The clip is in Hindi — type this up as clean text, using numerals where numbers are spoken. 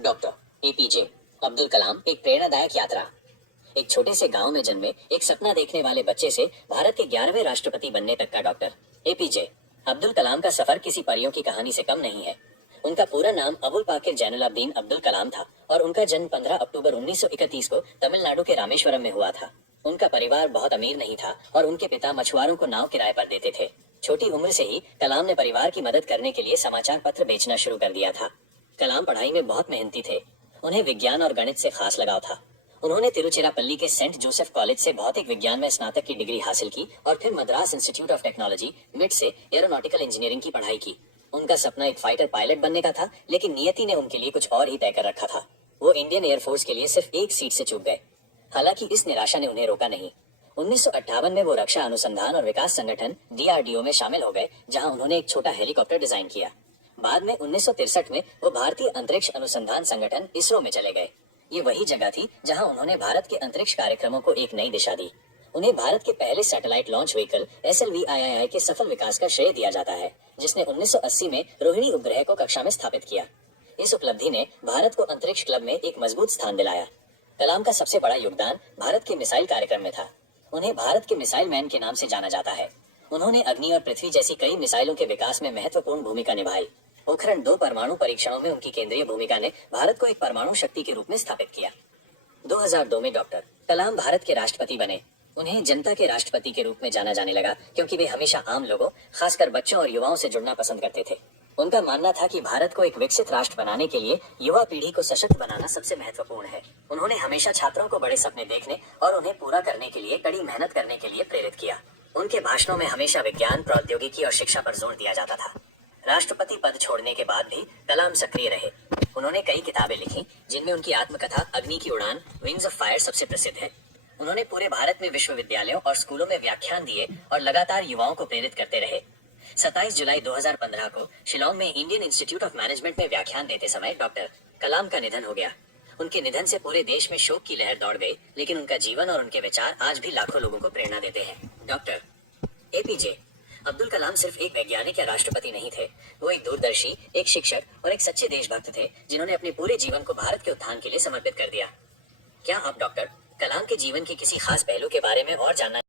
डॉक्टर एपीजे अब्दुल कलाम एक प्रेरणादायक यात्रा। एक छोटे से गांव में जन्मे एक सपना देखने वाले बच्चे से भारत के 11वें राष्ट्रपति बनने तक का डॉक्टर एपीजे अब्दुल कलाम का सफर किसी परियों की कहानी से कम नहीं है। उनका पूरा नाम अबुल पाकिर जैनुलाब्दीन अब्दुल कलाम था और उनका जन्म 15 अक्टूबर 1931 को तमिलनाडु के रामेश्वरम में हुआ था। उनका परिवार बहुत अमीर नहीं था और उनके पिता मछुआरों को नाव किराए पर देते थे। छोटी उम्र से ही कलाम ने परिवार की मदद करने के लिए समाचार पत्र बेचना शुरू कर दिया था। कलाम पढ़ाई में बहुत मेहनती थे। उन्हें विज्ञान और गणित से खास लगाव था। उन्होंने तिरुचिरापल्ली के सेंट जोसेफ कॉलेज से भौतिक विज्ञान में स्नातक की डिग्री हासिल की और फिर मद्रास इंस्टीट्यूट ऑफ टेक्नोलॉजी मिट से एरोनॉटिकल इंजीनियरिंग की पढ़ाई की। उनका सपना एक फाइटर पायलट बनने का था, लेकिन नियति ने उनके लिए कुछ और ही तय कर रखा था। वो इंडियन एयरफोर्स के लिए सिर्फ एक सीट से चूक गए। हालांकि इस निराशा ने उन्हें रोका नहीं। 1958 में वो रक्षा अनुसंधान और विकास संगठन डीआरडीओ में शामिल हो गए, जहां उन्होंने एक छोटा हेलीकॉप्टर डिजाइन किया। बाद में 1963 में वो भारतीय अंतरिक्ष अनुसंधान संगठन इसरो में चले गए। ये वही जगह थी जहां उन्होंने भारत के अंतरिक्ष कार्यक्रमों को एक नई दिशा दी। उन्हें भारत के पहले सैटेलाइट लॉन्च व्हीकल SLV-III के सफल विकास का श्रेय दिया जाता है, जिसने 1980 में रोहिणी उपग्रह को कक्षा में स्थापित किया। इस उपलब्धि ने भारत को अंतरिक्ष क्लब में एक मजबूत स्थान दिलाया। कलाम का सबसे बड़ा योगदान भारत के मिसाइल कार्यक्रम में था। उन्हें भारत के मिसाइल मैन के नाम से जाना जाता है। उन्होंने अग्नि और पृथ्वी जैसी कई मिसाइलों के विकास में महत्वपूर्ण भूमिका निभाई। पोखरण 2 परमाणु परीक्षणों में उनकी केंद्रीय भूमिका ने भारत को एक परमाणु शक्ति के रूप में स्थापित किया। 2002 में डॉक्टर कलाम भारत के राष्ट्रपति बने। उन्हें जनता के राष्ट्रपति के रूप में जाना जाने लगा, क्योंकि वे हमेशा आम लोगों, खासकर बच्चों और युवाओं से जुड़ना पसंद करते थे। उनका मानना था कि भारत को एक विकसित राष्ट्र बनाने के लिए युवा पीढ़ी को सशक्त बनाना सबसे महत्वपूर्ण है। उन्होंने हमेशा छात्रों को बड़े सपने देखने और उन्हें पूरा करने के लिए कड़ी मेहनत करने के लिए प्रेरित किया। उनके भाषणों में हमेशा विज्ञान, प्रौद्योगिकी और शिक्षा पर जोर दिया जाता था। राष्ट्रपति पद छोड़ने के बाद भी कलाम सक्रिय रहे। उन्होंने कई किताबें लिखी, जिनमें उनकी आत्मकथा अग्नि की उड़ान, विंग्स ऑफ फायर सबसे प्रसिद्ध है। उन्होंने पूरे भारत में विश्वविद्यालयों और स्कूलों में व्याख्यान दिए और लगातार युवाओं को प्रेरित करते रहे। 27 जुलाई 2015 को शिलोंग में इंडियन इंस्टीट्यूट ऑफ मैनेजमेंट में व्याख्यान देते समय डॉक्टर कलाम का निधन हो गया। उनके निधन से पूरे देश में शोक की लहर दौड़ गई, लेकिन उनका जीवन और उनके विचार आज भी लाखों लोगों को प्रेरणा देते हैं। डॉक्टर एपीजे अब्दुल कलाम सिर्फ एक वैज्ञानिक या राष्ट्रपति नहीं थे। वो एक दूरदर्शी, एक शिक्षक और एक सच्चे देशभक्त थे, जिन्होंने अपने पूरे जीवन को भारत के उत्थान के लिए समर्पित कर दिया। क्या आप डॉक्टर कलाम के जीवन के किसी खास पहलू के बारे में और जानना